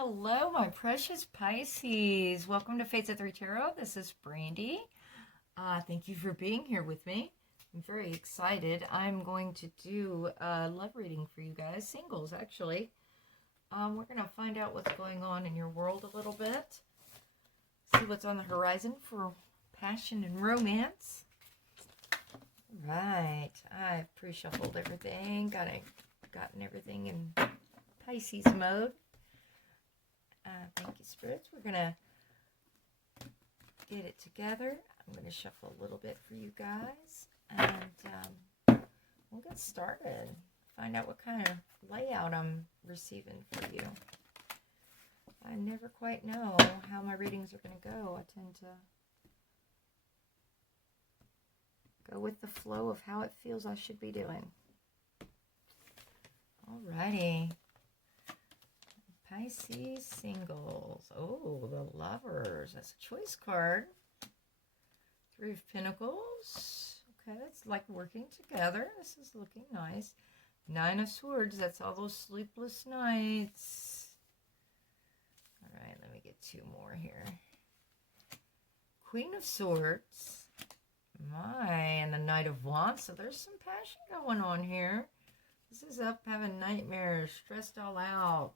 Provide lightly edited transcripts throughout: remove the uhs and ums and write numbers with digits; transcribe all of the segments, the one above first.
Hello, my precious Pisces. Welcome to Fates at 3 Tarot. This is Brandy. Thank you for being here with me. I'm very excited. I'm going to do a love reading for you guys, singles actually. We're going to find out what's going on in your world a little bit. See what's on the horizon for passion and romance. Right, I've pre-shuffled everything, gotten everything in Pisces mode. Thank you, spirits. We're gonna get it together. I'm gonna shuffle a little bit for you guys, and we'll get started. Find out what kind of layout I'm receiving for you. I never quite know how my readings are gonna go. I tend to go with the flow of how it feels I should be doing. Alrighty. Pisces singles. Oh, the lovers. That's a choice card. Three of Pentacles. Okay, that's like working together. This is looking nice. Nine of Swords. That's all those sleepless nights. All right, let me get two more here. Queen of Swords. My, and the Knight of Wands. So there's some passion going on here. This is up having nightmares, stressed all out.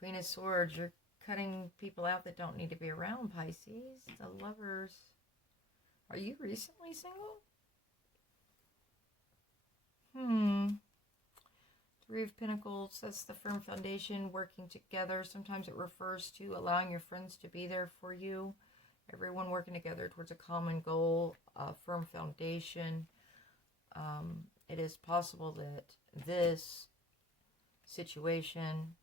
Queen of Swords, you're cutting people out that don't need to be around, Pisces. The lovers. Are you recently single? Three of Pentacles, that's the firm foundation, working together. Sometimes it refers to allowing your friends to be there for you. Everyone working together towards a common goal, a firm foundation. It is possible that this situation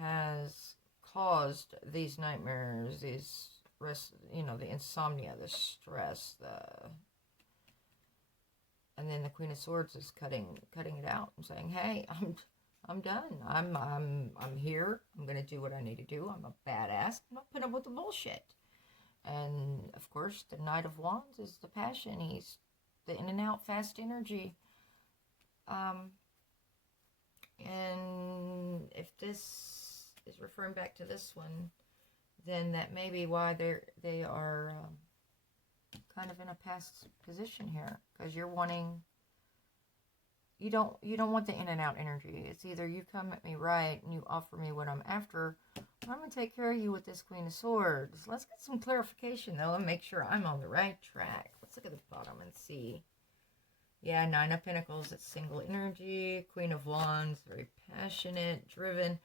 has caused these nightmares, these the insomnia, the stress, and then the Queen of Swords is cutting it out and saying, "Hey, I'm done. I'm here. I'm going to do what I need to do. I'm a badass. I'm not putting up with the bullshit." And of course, the Knight of Wands is the passion. He's the in and out, fast energy. And if this is referring back to this one, then that may be why they are kind of in a past position here, because you're wanting, you don't want the in and out energy. It's either you come at me right and you offer me what I'm after, or I'm going to take care of you with this Queen of Swords. Let's get some clarification though and make sure I'm on the right track. Let's look at the bottom and see. Yeah, Nine of Pentacles, it's single energy. Queen of Wands, very passionate, driven,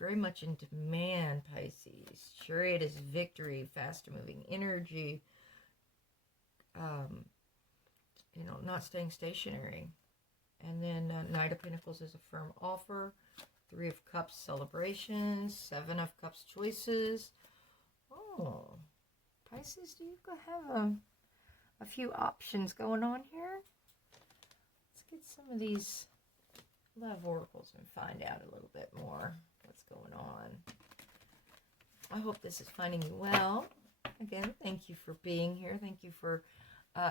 very much in demand, Pisces. Chariot is victory, fast-moving energy. Not staying stationary. And then Knight of Pentacles is a firm offer. Three of Cups, celebrations. Seven of Cups, choices. Oh, Pisces, do you have a few options going on here? Get some of these love oracles and find out a little bit more what's going on. I hope this is finding you well. Again, thank you for being here. Thank you for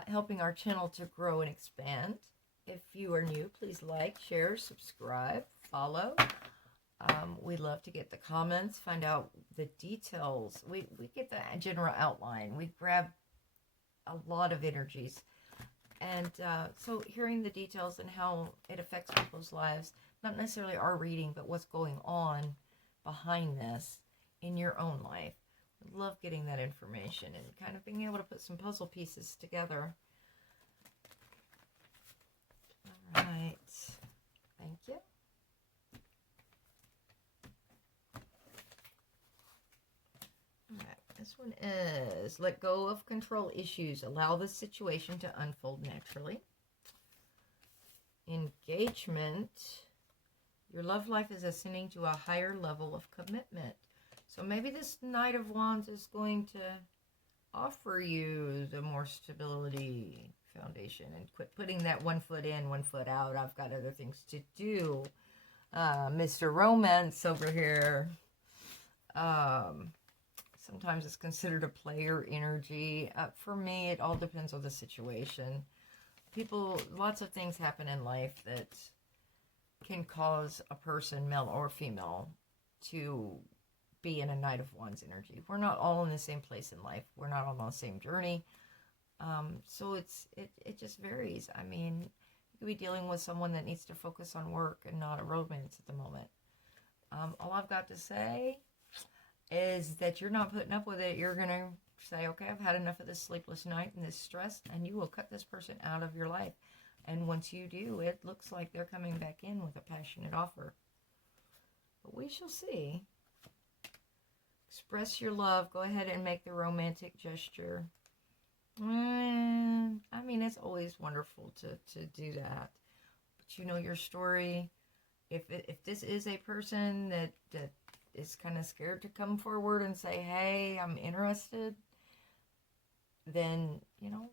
helping our channel to grow and expand. If you are new, please like, share, subscribe, follow. We love to get the comments, find out the details. We get the general outline. We grab a lot of energies. And so hearing the details and how it affects people's lives, not necessarily our reading, but what's going on behind this in your own life. I love getting that information and kind of being able to put some puzzle pieces together. All right. Thank you. All right. This one is let go of control issues. Allow the situation to unfold naturally. Engagement. Your love life is ascending to a higher level of commitment. So maybe this Knight of Wands is going to offer you the more stability foundation and quit putting that 1 foot in, 1 foot out. I've got other things to do. Mr. Romance over here. Sometimes it's considered a player energy. For me, it all depends on the situation. Lots of things happen in life that can cause a person, male or female, to be in a Knight of Wands energy. We're not all in the same place in life. We're not all on the same journey. So it just varies. I mean, you could be dealing with someone that needs to focus on work and not a romance at the moment. All I've got to say is that you're not putting up with it. You're going to say, okay, I've had enough of this sleepless night and this stress, and you will cut this person out of your life. And once you do, it looks like they're coming back in with a passionate offer. But we shall see. Express your love. Go ahead and make the romantic gesture. I mean, it's always wonderful to do that. But you know your story. If this is a person that is kind of scared to come forward and say, hey, I'm interested, then, you know,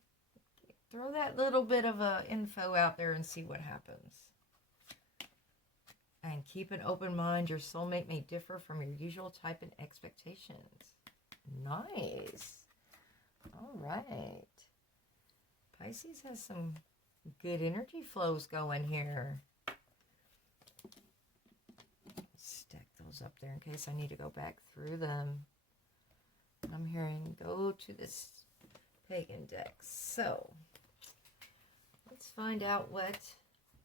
throw that little bit of info out there and see what happens. And keep an open mind. Your soulmate may differ from your usual type and expectations. Nice. All right. Pisces has some good energy flows going here. Stack those up there in case I need to go back through them. I'm hearing go to this pagan deck. So, let's find out what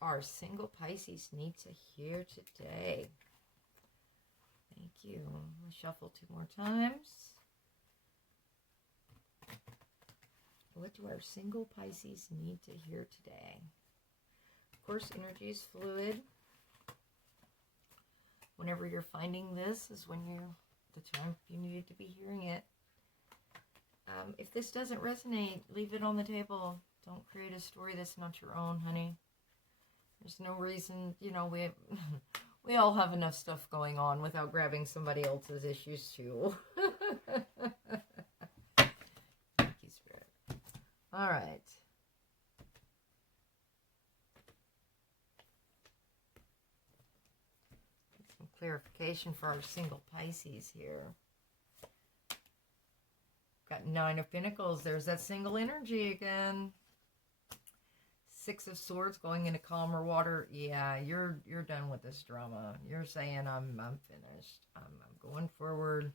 our single Pisces need to hear today. Thank you. I'll shuffle 2 more times. What do our single Pisces need to hear today? Of course, energy is fluid. Whenever you're finding this is when the time you needed to be hearing it. If this doesn't resonate, leave it on the table. Don't create a story that's not your own, honey. There's no reason, you know, we all have enough stuff going on without grabbing somebody else's issues too. Thank you, Spirit. All right. Some clarification for our single Pisces here. Got 9 of Pentacles. There's that single energy again. 6 of Swords going into calmer water. Yeah, you're done with this drama. You're saying I'm finished. I'm going forward.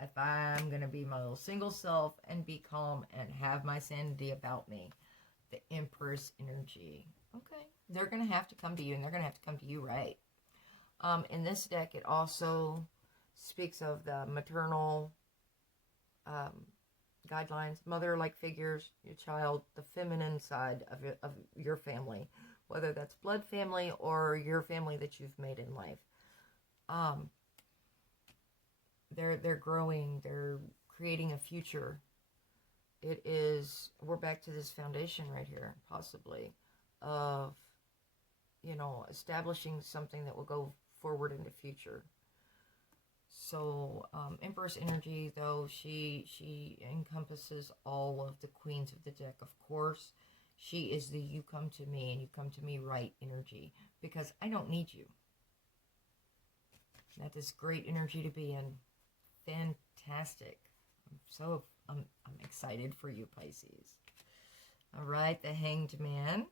If I'm gonna be my little single self and be calm and have my sanity about me. The Empress energy. Okay, they're gonna have to come to you, and they're gonna have to come to you right. In this deck, it also speaks of the maternal guidelines, mother-like figures, your child, the feminine side of your family, whether that's blood family or your family that you've made in life. They're growing, they're creating a future. It is, we're back to this foundation right here, possibly, of, you know, establishing something that will go forward in the future. So, Empress energy, though, she encompasses all of the queens of the deck, of course. She is the you come to me and you come to me right energy, because I don't need you. That is great energy to be in. Fantastic. I'm excited for you, Pisces. All right, the Hanged Man.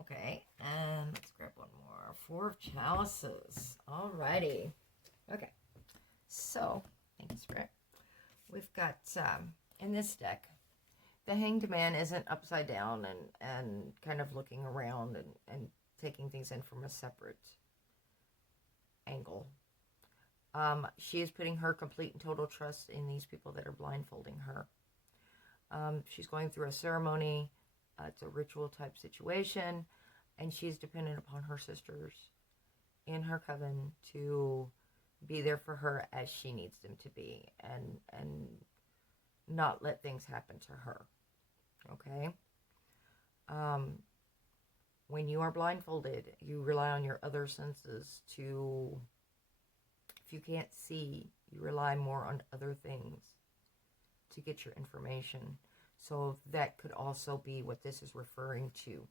Okay, and let's grab one more. 4 of Chalices. All righty. Okay. So, thank you, Spirit. We've got, in this deck, the Hanged Man isn't upside down and kind of looking around and taking things in from a separate angle. She is putting her complete and total trust in these people that are blindfolding her. She's going through a ceremony. It's a ritual type situation, and she's dependent upon her sisters in her coven to be there for her as she needs them to be, and not let things happen to her. Okay? When you are blindfolded, you rely on your other senses to, if you can't see, you rely more on other things to get your information. So that could also be what this is referring to.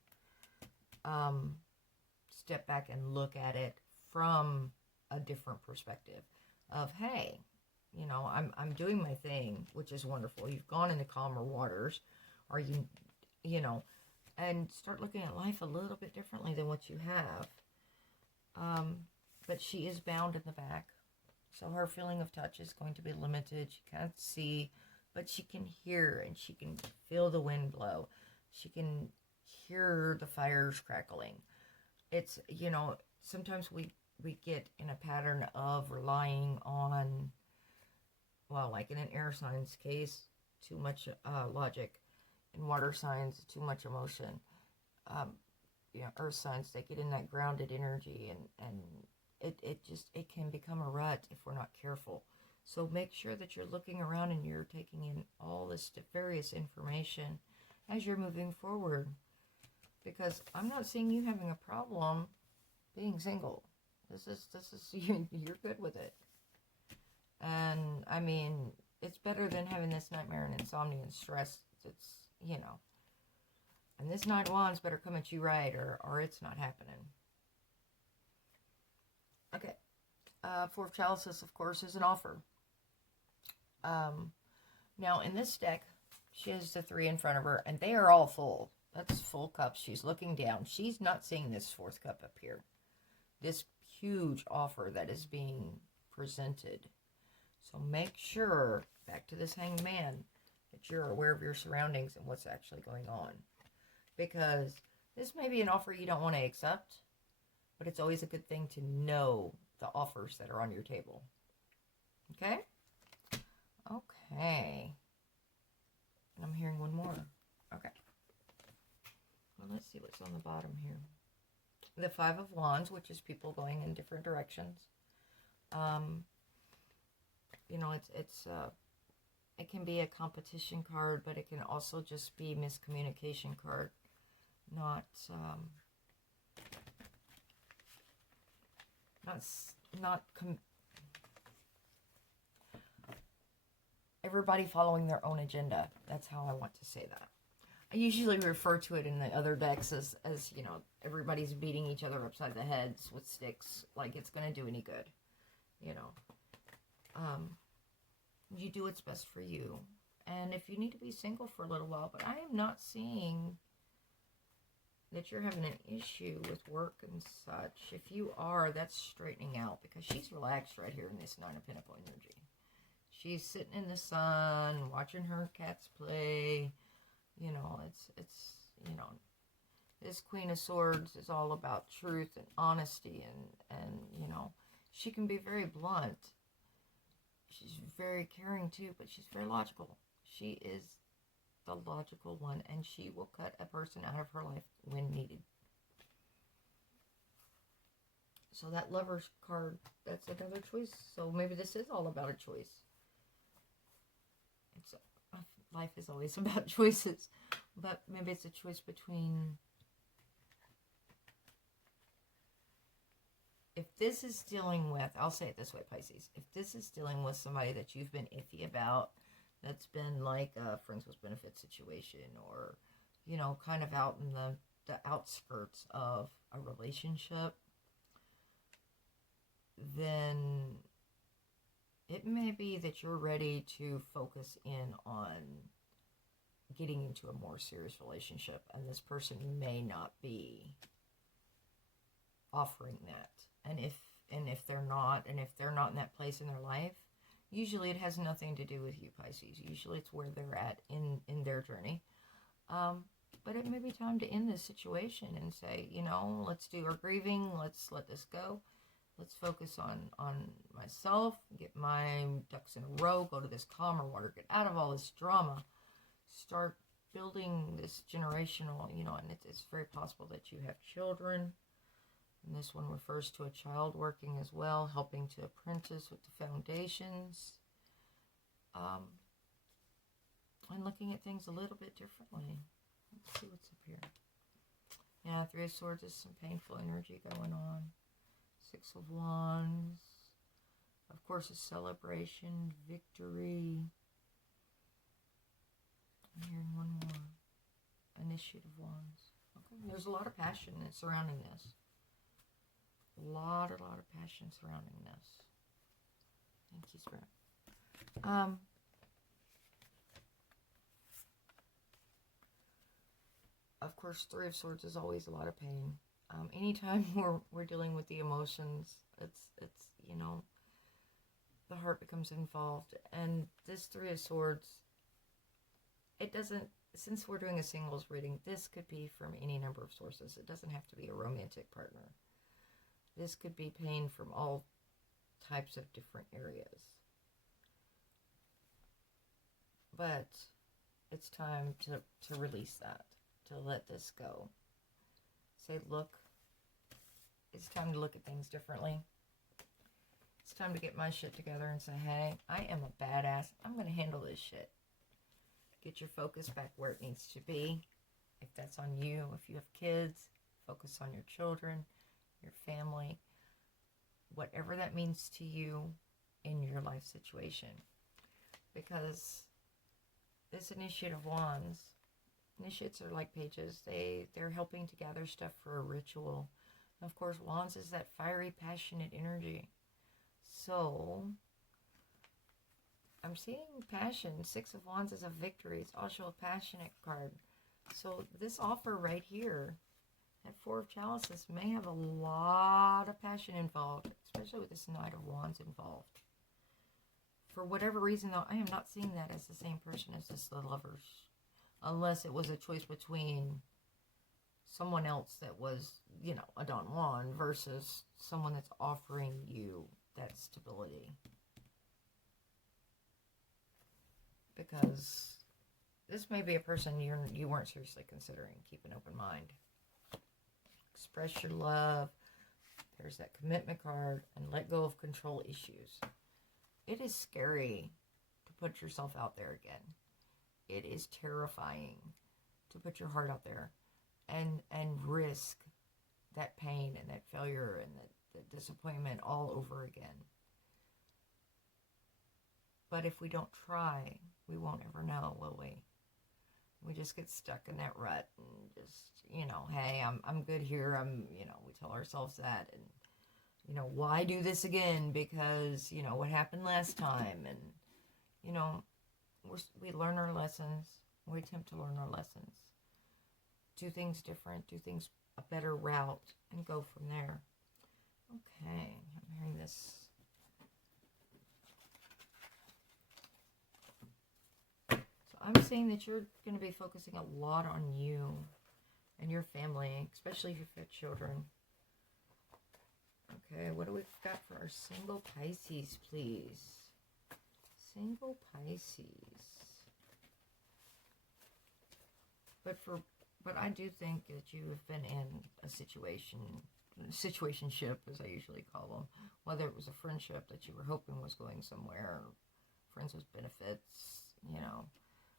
Step back and look at it from a different perspective of, hey, you know, I'm doing my thing, which is wonderful. You've gone into calmer waters, or you know, and start looking at life a little bit differently than what you have. But she is bound in the back. So her feeling of touch is going to be limited. She can't see, but she can hear and she can feel the wind blow. She can hear the fires crackling. It's, sometimes we get in a pattern of relying on, well, like in an air signs case, too much logic. In water signs, too much emotion. Earth signs, they get in that grounded energy, and it can become a rut if we're not careful. So make sure that you're looking around and you're taking in all this various information as you're moving forward. Because I'm not seeing you having a problem being single. This is you're good with it. And I mean, it's better than having this nightmare and insomnia and stress. It's, and this Knight of Wands better come at you right, or it's not happening. Okay. Four of Chalices, of course, is an offer. Now, in this deck, she has the 3 in front of her, and they are all full. That's full cups. She's looking down. She's not seeing this 4th cup up here. This huge offer that is being presented. So make sure, back to this Hanged Man, that you're aware of your surroundings and what's actually going on. Because this may be an offer you don't want to accept, but it's always a good thing to know the offers that are on your table. Okay? Okay. And I'm hearing one more. Okay. Well, let's see what's on the bottom here. The 5 of Wands, which is people going in different directions. It can be a competition card, but it can also just be miscommunication card. Not everybody following their own agenda. That's how I want to say that. I usually refer to it in the other decks as everybody's beating each other upside the heads with sticks, like it's going to do any good. You do what's best for you. And if you need to be single for a little while, but I am not seeing that you're having an issue with work and such. If you are, that's straightening out, because she's relaxed right here in this 9 of Pentacles energy. She's sitting in the sun, watching her cats play. This Queen of Swords is all about truth and honesty, and she can be very blunt. She's very caring too, but she's very logical. She is the logical one, and she will cut a person out of her life when needed. So that Lover's card, that's another choice. So maybe this is all about a choice. Life is always about choices, but maybe it's a choice between, if this is dealing with, I'll say it this way, Pisces, if this is dealing with somebody that you've been iffy about, that's been like a friends with benefits situation, or, kind of out in the outskirts of a relationship, then it may be that you're ready to focus in on getting into a more serious relationship, and this person may not be offering that. And if they're not in that place in their life, usually it has nothing to do with you, Pisces. Usually it's where they're at in their journey. But it may be time to end this situation and say, let's do our grieving. Let's let this go. Let's focus on myself, get my ducks in a row, go to this calmer water, get out of all this drama, start building this generational, and it's very possible that you have children. And this one refers to a child working as well, helping to apprentice with the foundations. And looking at things a little bit differently. Let's see what's up here. Yeah, 3 of Swords is some painful energy going on. 6 of Wands. Of course, a celebration, victory. I'm hearing one more. Initiative of Wands. Okay, there's a lot of passion surrounding this. A lot of passion surrounding this. Thank you, Spirit. Of course, 3 of Swords is always a lot of pain. Anytime we're dealing with the emotions, it's heart becomes involved. And this Three of Swords, it doesn't, since we're doing a singles reading, this could be from any number of sources. It doesn't have to be a romantic partner. This could be pain from all types of different areas. But it's time to release that, to let this go. Say, look, it's time to look at things differently. It's time to get my shit together and say, hey, I am a badass. I'm going to handle this shit. Get your focus back where it needs to be. If that's on you, if you have kids, focus on your children, your family, whatever that means to you in your life situation. Because this Initiate of Wands, initiates are like pages. They're helping to gather stuff for a ritual. And of course, Wands is that fiery, passionate energy. So, I'm seeing passion. Six of Wands is a victory. It's also a passionate card. So, this offer right here, that Four of Chalices, may have a lot of passion involved, especially with this Knight of Wands involved. For whatever reason, though, I am not seeing that as the same person as this, the Lovers. Unless it was a choice between someone else that was, you know, a Don Juan versus someone that's offering you that stability. Because this may be a person you weren't seriously considering. Keep an open mind. Express your love. There's that commitment card. And let go of control issues. It is scary to put yourself out there again. It is terrifying to put your heart out there and risk that pain and that failure and that disappointment all over again. But if we don't try, we won't ever know, will we? We just get stuck in that rut and just, you know, hey, I'm good here. You know, we tell ourselves that, and, you know, why do this again? Because, you know, what happened last time? And, you know, we learn our lessons. We attempt to learn our lessons. Do things different. Do things a better route and go from there. Okay, I'm hearing this. So I'm seeing that you're going to be focusing a lot on you and your family, especially if you've got children. Okay, what do we got for our single Pisces, please? Single Pisces. But I do think that you have been in a situationship, as I usually call them. Whether it was a friendship that you were hoping was going somewhere, or friends with benefits, you know.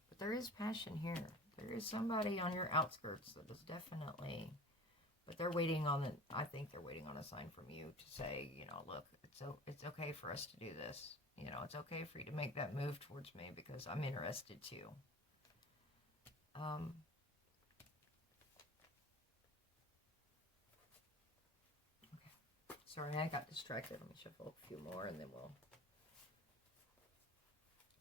But there is passion here. There is somebody on your outskirts that is definitely, but they're waiting on I think they're waiting on a sign from you to say, you know, look, it's okay for us to do this. You know, it's okay for you to make that move towards me because I'm interested too. Okay. Sorry, I got distracted. Let me shuffle a few more and then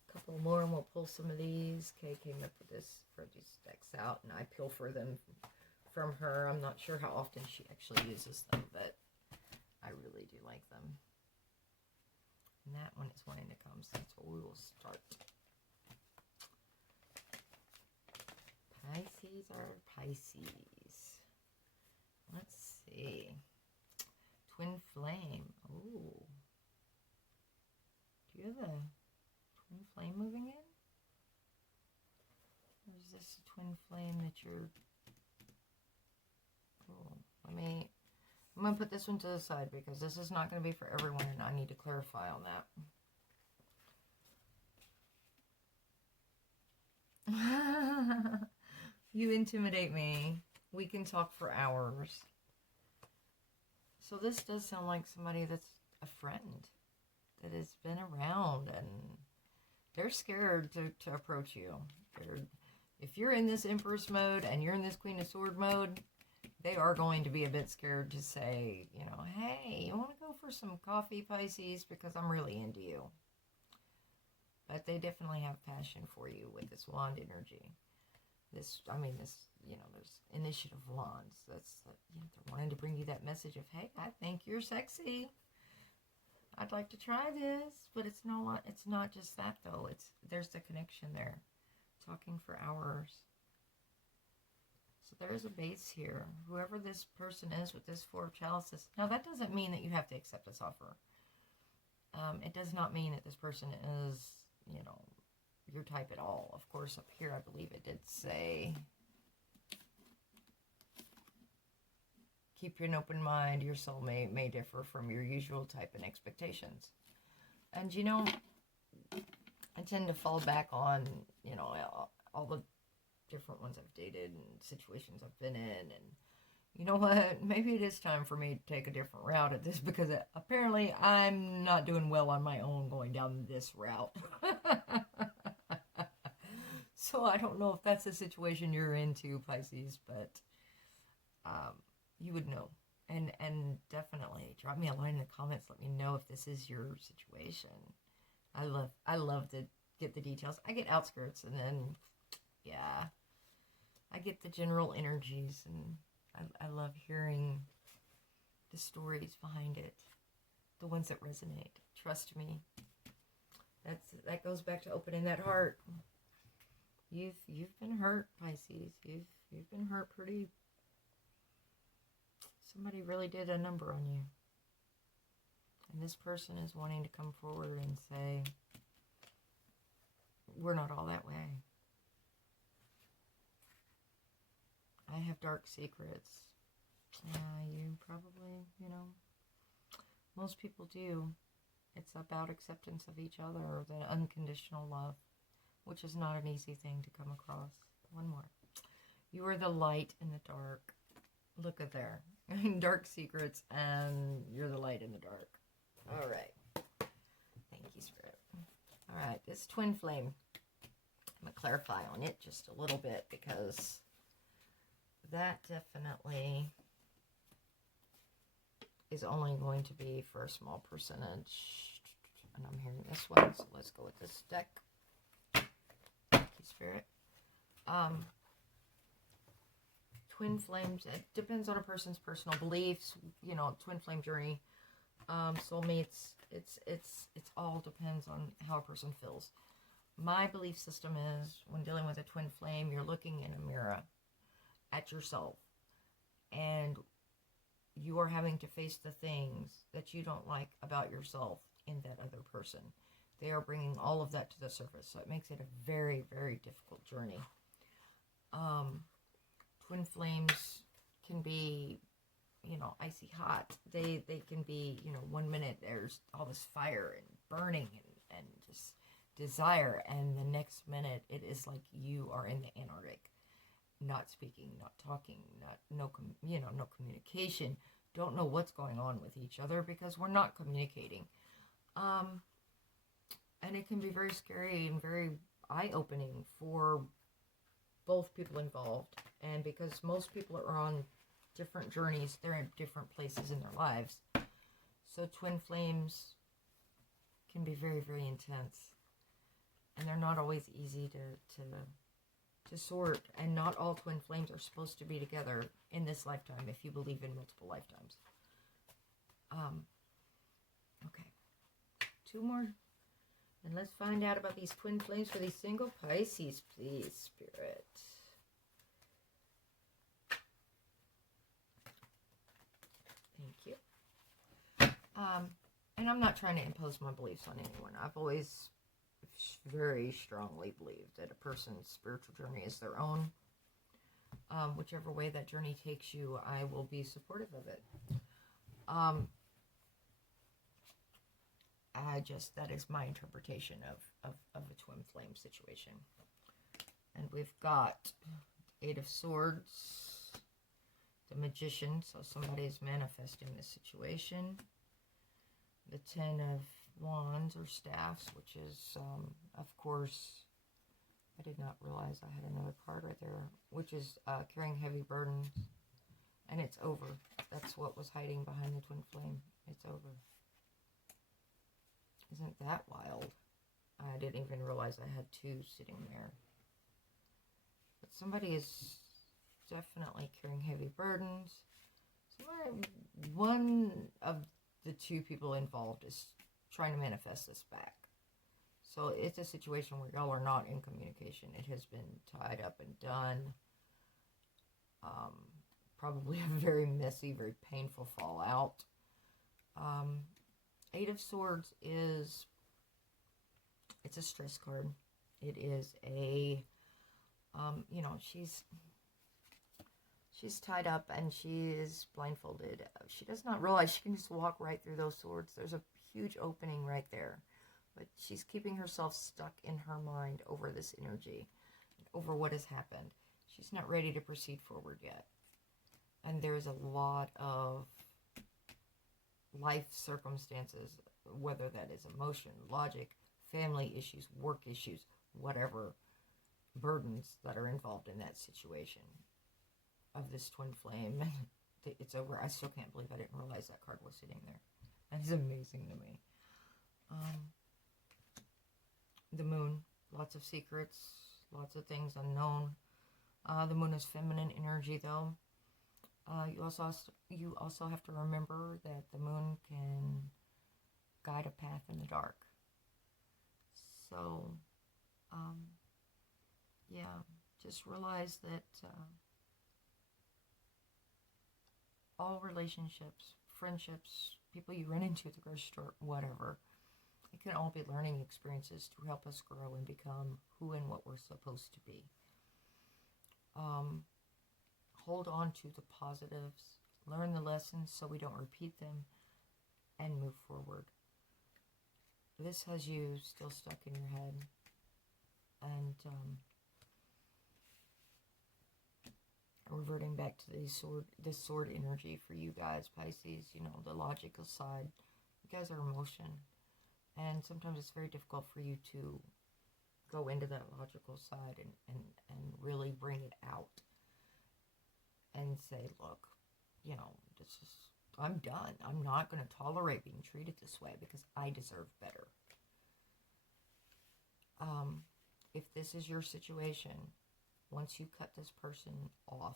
a couple more and we'll pull some of these. Kay came up with this for these decks out and I pilfer them from her. I'm not sure how often she actually uses them, but I really do like them. And that one is wanting to come, so that's where we will start. Pisces are Pisces. Let's see. Twin Flame. Ooh. Do you have a Twin Flame moving in? Or is this a Twin Flame that you're... Cool. I'm going to put this one to the side because this is not going to be for everyone and I need to clarify on that. You intimidate me. We can talk for hours. So this does sound like somebody that's a friend that has been around and they're scared to approach you. If you're in this Empress mode and you're in this Queen of Swords mode, they are going to be a bit scared to say, you know, hey, you want to go for some coffee, Pisces, because I'm really into you. But they definitely have passion for you with this wand energy. This, you know, there's initiative wands. That's, you know, they're wanting to bring you that message of, hey, I think you're sexy. I'd like to try this, but it's not just that though. There's the connection there. Talking for hours. So there's a base here. Whoever this person is with this Four of Chalices. Now that doesn't mean that you have to accept this offer. It does not mean that this person is, you know, your type at all. Of course, up here, I believe it did say, keep an open mind. Your soulmate may differ from your usual type and expectations. And, you know, I tend to fall back on, you know, all the different ones I've dated and situations I've been in. And you know what? Maybe it is time for me to take a different route at this, because apparently I'm not doing well on my own going down this route. So I don't know if that's the situation you're into, Pisces, but you would know. And definitely drop me a line in the comments. Let me know if this is your situation. I love to get the details. I get outskirts, and then, yeah, I get the general energies, and I love hearing the stories behind it, the ones that resonate. Trust me. That goes back to opening that heart. You've been hurt, Pisces. You've been hurt pretty. Somebody really did a number on you. And this person is wanting to come forward and say, we're not all that way. I have dark secrets. You probably, you know, most people do. It's about acceptance of each other, or the unconditional love, which is not an easy thing to come across. One more. You are the light in the dark. Look at there. Dark secrets, and you're the light in the dark. All right. Thank you, Spirit. All right, this twin flame. I'm going to clarify on it just a little bit, because that definitely is only going to be for a small percentage. And I'm hearing this one, so let's go with this deck. Thank you, Spirit. Twin flames, it depends on a person's personal beliefs, you know, twin flame journey, soulmates, it's all depends on how a person feels. My belief system is, when dealing with a twin flame, you're looking in a mirror at yourself, and you are having to face the things that you don't like about yourself in that other person. They are bringing all of that to the surface, so it makes it a very, very difficult journey. Twin flames can be, you know, icy hot. They can be, you know, 1 minute there's all this fire and burning and just desire, and the next minute it is like you are in the Antarctic, not speaking, not talking, no communication, don't know what's going on with each other because we're not communicating. And it can be very scary and very eye-opening for both people involved. And because most people are on different journeys, they're in different places in their lives. So twin flames can be very, very intense. And they're not always easy to sort. And not all twin flames are supposed to be together in this lifetime, if you believe in multiple lifetimes. Okay. 2 more. And let's find out about these twin flames for these single Pisces, please, Spirit. Thank you. And I'm not trying to impose my beliefs on anyone. I've always very strongly believed that a person's spiritual journey is their own. Whichever way that journey takes you, I will be supportive of it. That is my interpretation of a twin flame situation. And we've got 8 of Swords, the Magician, so somebody is manifesting this situation. The 10 of Wands or Staffs, which is, of course, I did not realize I had another card right there, which is carrying heavy burdens. And it's over. That's what was hiding behind the twin flame. It's over. Isn't that wild? I didn't even realize I had 2 sitting there. But somebody is definitely carrying heavy burdens. One of the 2 people involved is trying to manifest this back. So it's a situation where y'all are not in communication. It has been tied up and done. Probably a very messy, very painful fallout. Eight of Swords is, it's a stress card. It is a, you know, she's tied up and she is blindfolded. She does not realize she can just walk right through those swords. There's a huge opening right there. But she's keeping herself stuck in her mind over this energy, over what has happened. She's not ready to proceed forward yet. And there's a lot of life circumstances, whether that is emotion, logic, family issues, work issues, whatever burdens that are involved in that situation of this twin flame. It's over. I still can't believe I didn't realize that card was sitting there. That is amazing to me. The moon, lots of secrets, lots of things unknown. The moon is feminine energy, though. You also have to remember that the moon can guide a path in the dark. So, yeah, just realize that all relationships, friendships, people you run into at the grocery store, whatever, it can all be learning experiences to help us grow and become who and what we're supposed to be. Hold on to the positives, learn the lessons so we don't repeat them, and move forward. This has you still stuck in your head, and reverting back to this sword energy for you guys, Pisces. You know, the logical side. You guys are emotion, and sometimes it's very difficult for you to go into that logical side and really bring it out and say, look, you know, I'm done. I'm not going to tolerate being treated this way because I deserve better. If this is your situation, once you cut this person off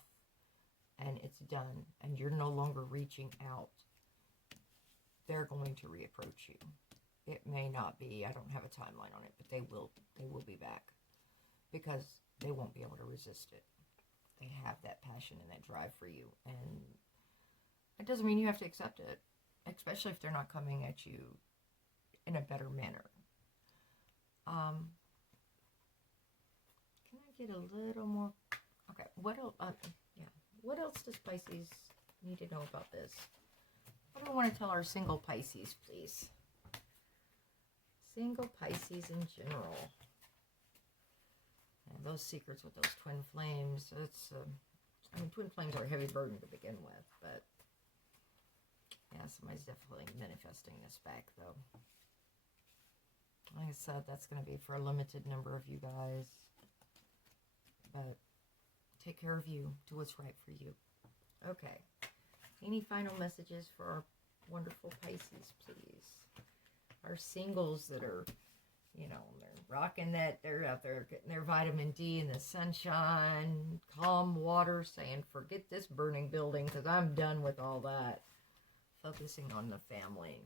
and it's done and you're no longer reaching out, they're going to reapproach you. It may not be, I don't have a timeline on it, but they will be back because they won't be able to resist it. They have that passion and that drive for you, and it doesn't mean you have to accept it, especially if they're not coming at you in a better manner. Can I get a little more? Okay, what else? Yeah, what else does Pisces need to know about this? What do I want to tell our single Pisces, please? Single Pisces in general. And those secrets with those twin flames. It's, I mean, twin flames are a heavy burden to begin with, but yeah, somebody's definitely manifesting this back, though. Like I said, that's going to be for a limited number of you guys. But take care of you. Do what's right for you. Okay. Any final messages for our wonderful Pisces, please? Our singles that are, you know, they're rocking that, they're out there getting their vitamin D in the sunshine, calm water, saying, forget this burning building because I'm done with all that. Focusing on the family.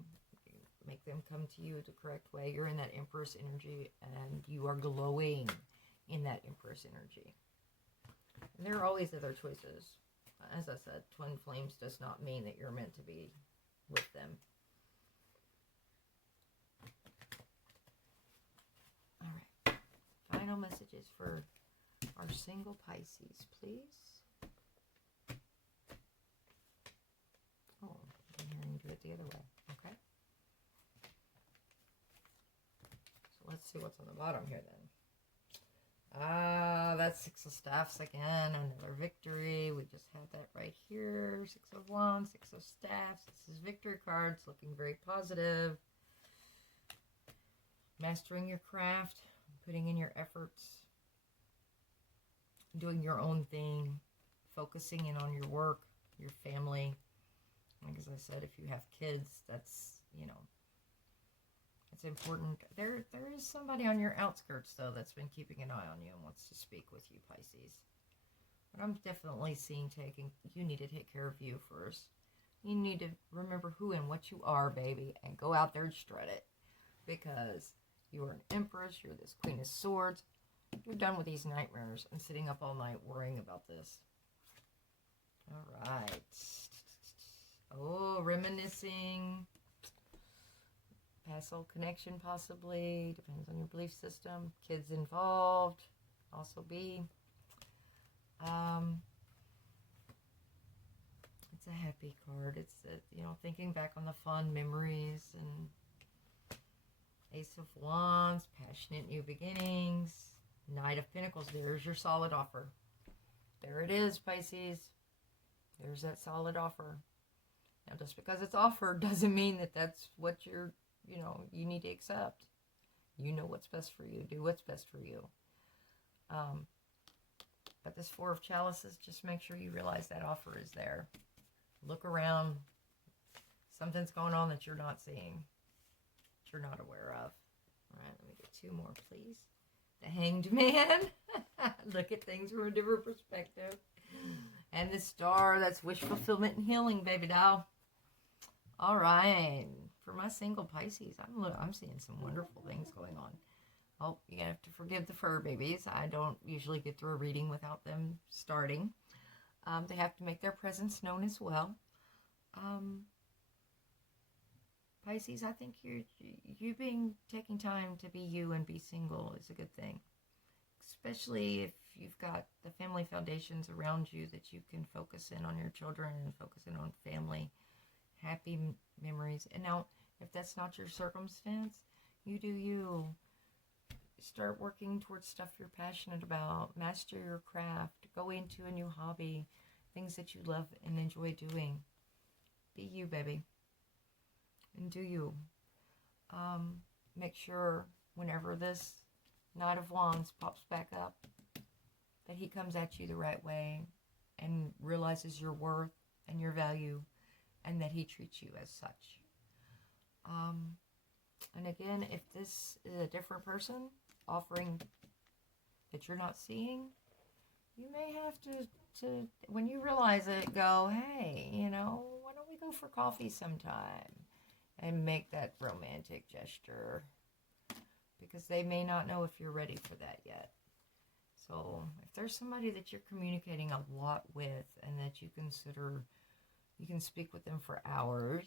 Make them come to you the correct way. You're in that Empress energy and you are glowing in that Empress energy. And there are always other choices. As I said, twin flames does not mean that you're meant to be with them. All right. Final messages for our single Pisces, please. Oh, I'm hearing do it the other way. Okay. So let's see what's on the bottom here then. That's Six of Staffs again. Another victory. We just had that right here. Six of Wands, Six of Staffs. This is victory cards. Looking very positive. Mastering your craft. Putting in your efforts. Doing your own thing. Focusing in on your work. Your family. Like as I said, if you have kids, that's, you know, it's important. There is somebody on your outskirts, though, that's been keeping an eye on you and wants to speak with you, Pisces. But I'm definitely seeing you need to take care of you first. You need to remember who and what you are, baby, and go out there and strut it. because you are an Empress. You're this Queen of Swords. You're done with these nightmares and sitting up all night worrying about this. All right. Oh, reminiscing. Past soul connection, possibly. Depends on your belief system. Kids involved. Also be. It's a happy card. It's, thinking back on the fun memories and Ace of Wands, passionate new beginnings. Knight of Pentacles. There's your solid offer. There it is, Pisces. There's that solid offer. Now, just because it's offered doesn't mean that that's what you're, you need to accept. You know what's best for you. Do what's best for you. But this Four of Chalices, just make sure you realize that offer is there. Look around. Something's going on that you're not seeing, that you're not aware of. All right, let me get two more, please. The Hanged Man. Look at things from a different perspective. And the Star, that's wish fulfillment and healing, baby doll. All right. For my single Pisces, I'm seeing some wonderful things going on. Oh, you have to forgive the fur babies. I don't usually get through a reading without them starting. They have to make their presence known as well. Pisces, I think you taking time to be you and be single is a good thing. Especially if you've got the family foundations around you that you can focus in on your children and focus in on family, happy memories. And now, if that's not your circumstance, you do you. Start working towards stuff you're passionate about. Master your craft. Go into a new hobby. Things that you love and enjoy doing. Be you, baby. And do you. Make sure whenever this Knight of Wands pops back up, that he comes at you the right way and realizes your worth and your value, and that he treats you as such. And again, if this is a different person offering that you're not seeing, you may have to when you realize it, go, hey, why don't we go for coffee sometime and make that romantic gesture, because they may not know if you're ready for that yet. So if there's somebody that you're communicating a lot with and that you can speak with them for hours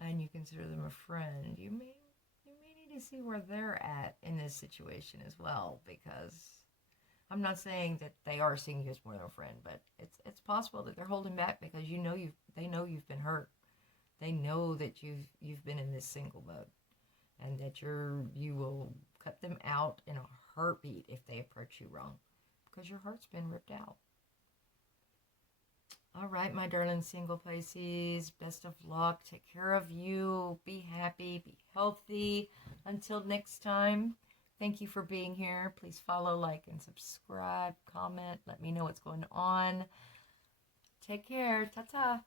and you consider them a friend, you may need to see where they're at in this situation as well, because I'm not saying that they are seeing you as more than a friend, but it's possible that they're holding back because they know you've been hurt. They know that you've been in this single mode, and that you will cut them out in a heartbeat if they approach you wrong, because your heart's been ripped out. All right, my darling single Pisces, best of luck. Take care of you. Be happy. Be healthy. Until next time, thank you for being here. Please follow, like, and subscribe. Comment. Let me know what's going on. Take care. Ta-ta.